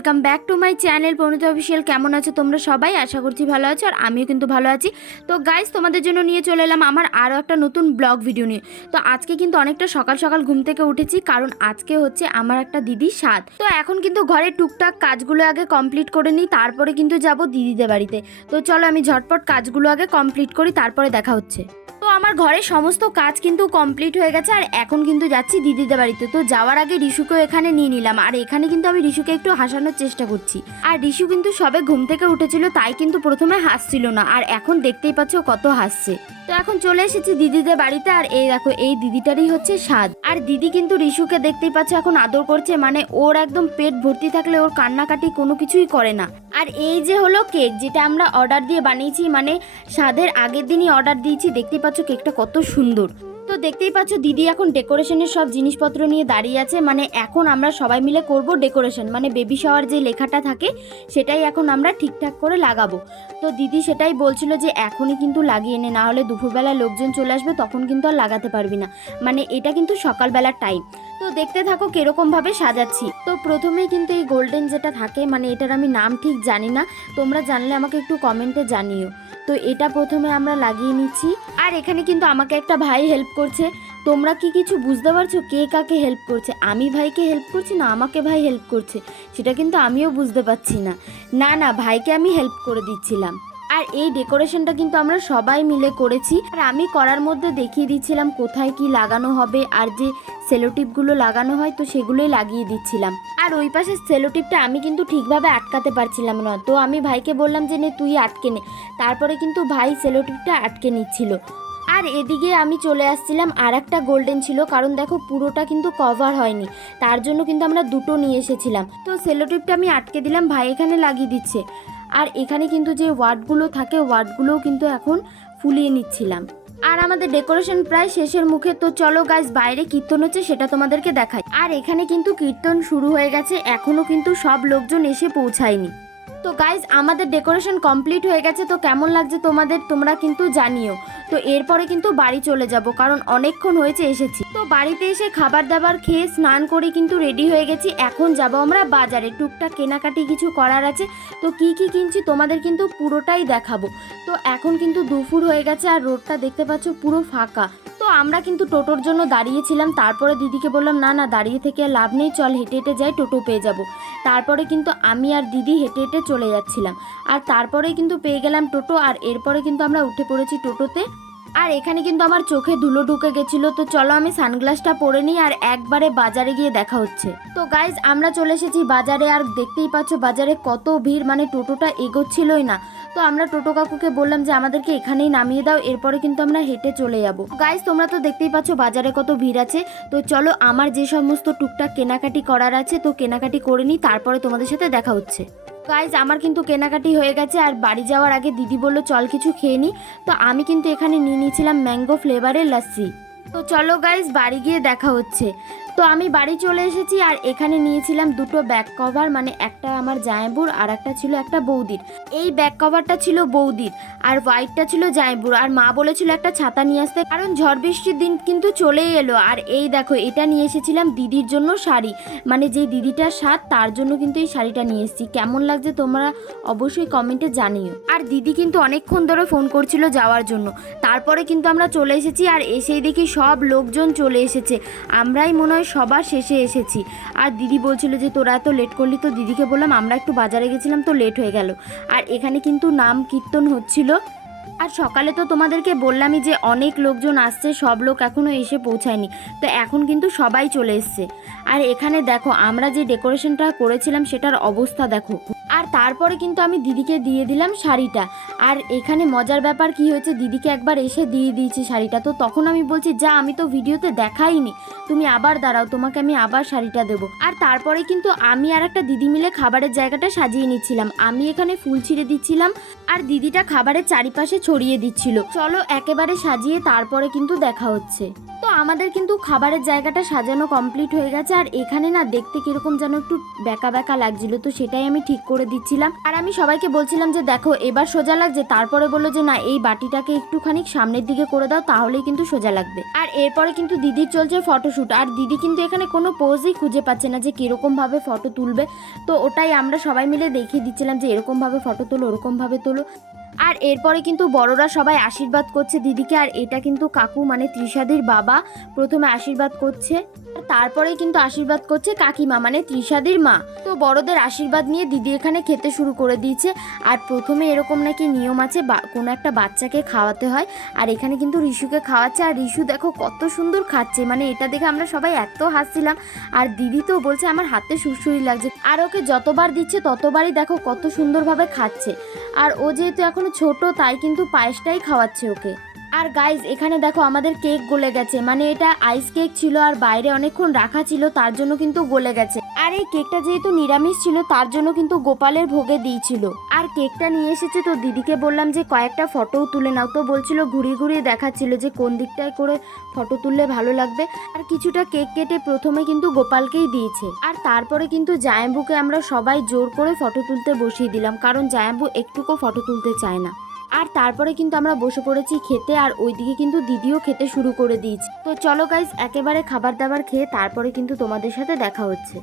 Welcome back to my channel Parineeta official. কেমন আছো তোমরা সবাই? আশা করছি ভালো আছো, আর আমিও কিন্তু ভালো আছি। তো গাইস, তোমাদের জন্য নিয়ে চলে এলাম আমার আরও একটা নতুন ব্লগ ভিডিও নিয়ে। তো আজকে কিন্তু অনেকটা সকাল সকাল ঘুম থেকে উঠেছি, কারণ আজকে হচ্ছে আমার একটা দিদির স্বাদ। তো এখন কিন্তু ঘরের টুকটাক কাজগুলো আগে কমপ্লিট করে নিই, তারপরে কিন্তু যাব দিদিদের বাড়িতে। তো চলো আমি ঝটপট কাজগুলো আগে কমপ্লিট করি, তারপরে দেখা হচ্ছে। তো আমার ঘরের সমস্ত কাজ কিন্তু কমপ্লিট হয়ে গেছে, আর এখন কিন্তু যাচ্ছি দিদিদের বাড়িতে। তো যাওয়ার আগে রিশুকেও এখানে নিয়ে নিলাম, আর এখানে কিন্তু আমি রিশুকে একটু হাসানোর চেষ্টা করছি। আর রিশু কিন্তু সবে ঘুম থেকে উঠেছিল, তাই কিন্তু প্রথমে হাসছিল না, আর এখন দেখতেই পাচ্ছ কত হাসছে। তো এখন চলে এসেছি দিদিদের বাড়িতে, আর এই দেখো এই দিদিটারই হচ্ছে স্বাদ। আর দিদি কিন্তু রিশুকে দেখতেই পাচ্ছ এখন আদর করছে, মানে ওর একদম পেট ভর্তি থাকলে ওর কান্নাকাটি কোনো কিছুই করে না। আর এই যে হলো কেক, যেটা আমরা অর্ডার দিয়ে বানিয়েছি, মানে স্বাদের আগের দিনই অর্ডার দিয়েছি। দেখতেই পাচ্ছ কেকটা কত সুন্দর। তো দেখতেই পাচ্ছ দিদি এখন ডেকোরেশনের সব জিনিসপত্র নিয়ে দাঁড়িয়ে আছে, মানে এখন আমরা সবাই মিলে করব ডেকোরেশন, মানে বেবি শাওয়ার যে লেখাটা থাকে সেটাই এখন আমরা ঠিকঠাক করে লাগাবো। তো দিদি সেটাই বলছিল যে এখনই কিন্তু লাগিয়ে নে, না হলে দুপুরবেলা লোকজন চলে আসবে, তখন কিন্তু আর লাগাতে পারবি না। মানে এটা কিন্তু সকালবেলার টাইম। তো দেখতে থাকো কিরকমভাবে সাজাচ্ছি। তো প্রথমেই কিন্তু এই গোল্ডেন যেটা থাকে, মানে এটার আমি নাম ঠিক জানি না, তোমরা জানলে আমাকে একটু কমেন্টে জানিও। তো এটা প্রথমে আমরা লাগিয়ে নিচ্ছি, আর এখানে কিন্তু আমাকে একটা ভাই হেল্প করছে। তোমরা কি কিছু বুঝতে পারছো কে কাকে হেল্প করছে? আমি ভাইকে হেল্প করছি না আমাকে ভাই হেল্প করছে, সেটা কিন্তু আমিও বুঝতে পারছি না। না ভাইকে আমি হেল্প করে দিচ্ছিলাম। আর এই ডেকোরেশনটা কিন্তু আমরা সবাই মিলে করেছি, আর আমি করার মধ্যে দেখিয়ে দিচ্ছিলাম কোথায় কি লাগানো হবে, আর যে সেলোটিপগুলো লাগানো হয় তো সেগুলোই লাগিয়ে দিচ্ছিলাম। আর ওই পাশে সেলোটিপটা আমি কিন্তু ঠিকভাবে আটকাতে পারছিলাম না, তো আমি ভাইকে বললাম যে নে তুই আটকে নে। তারপরে কিন্তু ভাই সেলোটিপটা আটকে নিচ্ছিল। আর এদিকে আমি চলে আসছিলাম, আর একটা গোল্ডেন ছিল, কারণ দেখো পুরোটা কিন্তু কভার হয়নি, তার জন্য কিন্তু আমরা দুটো নিয়ে এসেছিলাম। তো সেলোটিপটা আমি আটকে দিলাম, ভাই এখানে লাগিয়ে দিচ্ছে। আর এখানে কিন্তু যে ওয়ার্ডগুলো থাকে ওয়ার্ডগুলোও কিন্তু এখন ফুলিয়ে নিচ্ছিলাম। আর আমাদের ডেকোরেশন প্রায় শেষের মুখে। তো চলো গাইস, বাইরে কীর্তন হচ্ছে সেটা তোমাদেরকে দেখাই। আর এখানে কিন্তু কীর্তন শুরু হয়ে গেছে, এখনও কিন্তু সব লোকজন এসে পৌঁছায়নি। তো গাইজ আমাদের ডেকোরেশন কমপ্লিট হয়ে গেছে। তো কেমন লাগছে তোমাদের তোমরা কিন্তু জানিও। তো এরপরে কিন্তু বাড়ি চলে যাব, কারণ অনেকক্ষণ হয়েছে এসেছি। তো বাড়িতে এসে খাবার দাবার খেয়ে স্নান করে কিন্তু রেডি হয়ে গেছি। এখন যাব আমরা বাজারে, টুকটাক কেনাকাটি কিছু করার আছে। তো কি কি কিনছি তোমাদের কিন্তু পুরোটাই দেখাবো। তো এখন কিন্তু দুপুর হয়ে গেছে, আর রোডটা দেখতে পাচ্ছ পুরো ফাঁকা। তো আমরা কিন্তু টোটোর জন্য দাঁড়িয়েছিলাম, তারপরে দিদিকে বললাম না দাঁড়িয়ে থেকে লাভ নেই, চল হেঁটে হেঁটে যাই, টোটো পেয়ে যাব। তারপরে কিন্তু আমি আর দিদি হেঁটে হেঁটে চলে যাচ্ছিলাম, আর তারপরেই কিন্তু পেয়ে গেলাম টোটো। আর এরপরে কিন্তু আমরা উঠে পড়েছি টোটোতে। আর এখানে কিন্তু আমার চোখে ধুলো ঢুকে গেছিলো, তো চলো আমি সানগ্লাসটা পরে নিই, আর একবারে বাজারে গিয়ে দেখা হচ্ছে। তো গাইজ আমরা চলে এসেছি বাজারে, আর দেখতেই পাচ্ছ বাজারে কত ভিড়, মানে টোটোটা এগোচ্ছিলই না। তো আমরা টোটো কাকুকে বললাম যে আমাদেরকে এখানেই নামিয়ে দাও, এরপরে কিন্তু আমরা হেঁটে চলে যাবো। গাইজ তোমরা তো দেখতেই পাচ্ছ বাজারে কত ভিড় আছে। তো চলো আমার যে সমস্ত টুকটাক কেনাকাটি করার আছে তো কেনাকাটি করে নিই, তারপরে তোমাদের সাথে দেখা হচ্ছে। গাইজ আমার কিন্তু কেনাকাটি হয়ে গেছে, আর বাড়ি যাওয়ার আগে দিদি বললো চল কিছু খেয়ে নিই। তো আমি কিন্তু এখানে নিয়ে নিয়েছিলাম ম্যাঙ্গো ফ্লেভারের লাস্সি। তো চলো গাইজ বাড়ি গিয়ে দেখা হচ্ছে। তো আমি বাড়ি চলে এসেছি, আর এখানে নিয়েছিলাম দুটো ব্যাক কভার, মানে একটা আমার জামাইবুর আর একটা ছিল একটা বৌদির। এই ব্যাক কভারটা ছিল বৌদির, আর হোয়াইটটা ছিল জামাইবুর। আর মা বলেছিল একটা ছাতা নিয়ে আসতে, কারণ ঝড় বৃষ্টির দিন কিন্তু চলেই এলো। আর এই দেখো এটা নিয়ে এসেছিলাম দিদির জন্য শাড়ি, মানে যেই দিদিটার স্বাদ তার জন্য কিন্তু এই শাড়িটা নিয়ে এসেছি। কেমন লাগছে তোমরা অবশ্যই কমেন্টে জানিও। আর দিদি কিন্তু অনেকক্ষণ ধরে ফোন করছিল যাওয়ার জন্য, তারপরে কিন্তু আমরা চলে এসেছি। আর এসেই দেখি সব লোকজন চলে এসেছে, আমরাই মনে হয় সবার শেষে এসেছি। আর দিদি বলছিল যে তোরা এত লেট করলি, তো দিদিকে বললাম আমরা একটু বাজারে গেছিলাম তো লেট হয়ে গেল। আর এখানে কিন্তু নাম কীর্তন হচ্ছিল। আর সকালে তো তোমাদেরকে বললামই যে অনেক লোকজন আসছে, সব লোক এখনও এসে পৌঁছায়নি। তো এখন কিন্তু সবাই চলে এসছে। আর এখানে দেখো আমরা যে ডেকোরেশনটা করেছিলাম সেটার অবস্থা দেখো। আর তারপরে কিন্তু আমি দিদিকে দিয়ে দিলাম শাড়িটা। আর এখানে মজার ব্যাপার কি হয়েছে, দিদিকে একবার এসে দিয়ে দিয়েছি শাড়িটা। তো তখন আমি বলছি যা আমি তো ভিডিওতে দেখাইনি, তুমি আবার দাঁড়াও, তোমাকে আমি আবার শাড়িটা দেবো। আর তারপরে কিন্তু আমি আর একটা দিদি মিলে খাবারের জায়গাটা সাজিয়ে নিচ্ছিলাম। আমি এখানে ফুল ছিঁড়ে দিচ্ছিলাম, আর দিদিটা খাবারের চারিপাশে ছড়িয়ে দিচ্ছিল। চলো একেবারে সাজিয়ে তারপরে কিন্তু দেখা হচ্ছে। তো আমাদের কিন্তু খাবারের জায়গাটা সাজানো কমপ্লিট হয়ে গেছে। আর এখানে না দেখতে কিরকম যেন একটু বেঁকা বেঁকা লাগছিল, তো সেটাই আমি ঠিক করে দিচ্ছিলাম। আর আমি সবাইকে বলছিলাম যে দেখো এবার সোজা লাগছে, তারপরে বললো যে না এই বাটিটাকে একটুখানি সামনের দিকে করে দাও, তাহলেই কিন্তু সোজা লাগবে। আর এরপরে কিন্তু দিদির চলছে ফটোশ্যুট, আর দিদি কিন্তু এখানে কোনো পোজই খুঁজে পাচ্ছে না যে কিরকম ভাবে ফটো তুলবে। তো ওটাই আমরা সবাই মিলে দেখিয়ে দিচ্ছিলাম যে এরকম ভাবে ফটো তোলো, ওরকম ভাবে তোলো। আর এরপরে কিন্তু বড়রা সবাই আশীর্বাদ করছে দিদিকে। আর এটা কিন্তু কাকু মানে তৃষাদির বাবা প্রথমে আশীর্বাদ করছে, আর তারপরে কিন্তু আশীর্বাদ করছে কাকিমা মানে তৃষাদির মা। তো বড়দের আশীর্বাদ নিয়ে দিদি এখানে খেতে শুরু করে দিয়েছে। আর প্রথমে এরকম নাকি নিয়ম আছে কোনো একটা বাচ্চাকে খাওয়াতে হয়, আর এখানে কিন্তু রিশুকে খাওয়াচ্ছে। আর রিশু দেখো কত সুন্দর খাচ্ছে, মানে এটা দেখে আমরা সবাই এত হাসছিলাম। আর দিদি তো বলছে আমার হাতে সুরসুরি লাগছে, আর ওকে যতবার দিচ্ছে ততবারই দেখো কত সুন্দরভাবে খাচ্ছে। আর ও যেহেতু এখনো ছোট তাই কিন্তু পায়েসটাই খাওয়াচ্ছে ওকে। আর গাইজ এখানে দেখো আমাদের কেক গলে গেছে, মানে এটা আইস কেক ছিল আর বাইরে অনেকক্ষণ রাখা ছিল তার জন্য কিন্তু গলে গেছে। আর এই কেকটা যেহেতু নিরামিষ ছিল তার জন্য কিন্তু গোপালের ভোগে দিয়েছিল। আর কেকটা নিয়ে এসেছে, তো দিদিকে বললাম যে কয়েকটা ফটোও তুলে নাও। তো বলছিল ঘুরিয়ে ঘুরিয়ে দেখাচ্ছিল যে কোন দিকটায় করে ফটো তুললে ভালো লাগবে। আর কিছুটা কেক কেটে প্রথমে কিন্তু গোপালকেই দিয়েছে। আর তারপরে কিন্তু জায়াম্বুকে আমরা সবাই জোর করে ফটো তুলতে বসিয়ে দিলাম, কারণ জায়াম্বু একটুকু ফটো তুলতে চায় না। আর তারপরে কিন্তু আমরা বসে পড়েছি খেতে, আর ওইদিকে কিন্তু দিদিও খেতে শুরু করে দিয়েছে। তো চলো গাইজ একেবারে খাবার দাবার খেয়ে তারপরে কিন্তু তোমাদের সাথে দেখা হচ্ছে।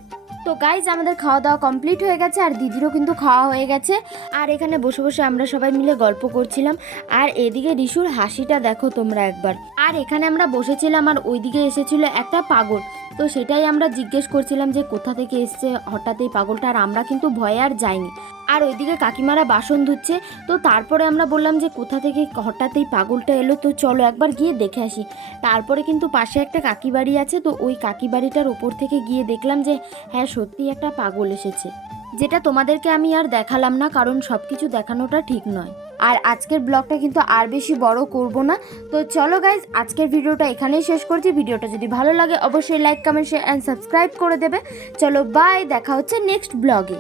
তো গাইজ আমাদের খাওয়া দাওয়া কমপ্লিট হয়ে গেছে, আর দিদিরও কিন্তু খাওয়া হয়ে গেছে। আর এখানে বসে বসে আমরা সবাই মিলে গল্প করছিলাম। আর এদিকে রিশুর হাসিটা দেখো তোমরা একবার। আর এখানে আমরা বসেছিলাম, আর ওইদিকে এসেছিল একটা পাগল। তো সেটাই আমরা জিজ্ঞেস করছিলাম যে কোথা থেকে এসছে হঠাৎ এই পাগলটা। আর আমরা কিন্তু ভয়ে আর যাইনি। আর ওইদিকে কাকিমারা বাসন ধুচ্ছে। তো তারপরে আমরা বললাম যে কোথা থেকে হঠাৎ এই পাগলটা এলো, তো চলো একবার গিয়ে দেখে আসি। তারপরে কিন্তু পাশে একটা কাকি বাড়ি আছে, তো ওই কাকি বাড়িটার ওপর থেকে গিয়ে দেখলাম যে হ্যাঁ সত্যি একটা পাগল এসেছে, যেটা তোমাদেরকে আমি আর দেখালাম না, কারণ সব কিছু দেখানোটা ঠিক নয়। আর আজকের ব্লগটা কিন্তু আর বেশি বড় করব না। তো চলো গাইজ আজকের ভিডিওটা এখানেই শেষ করছি। ভিডিওটা যদি ভালো লাগে অবশ্যই like, comment, share and subscribe করে দেবে। চলো বাই, দেখা হচ্ছে নেক্সট ব্লগে।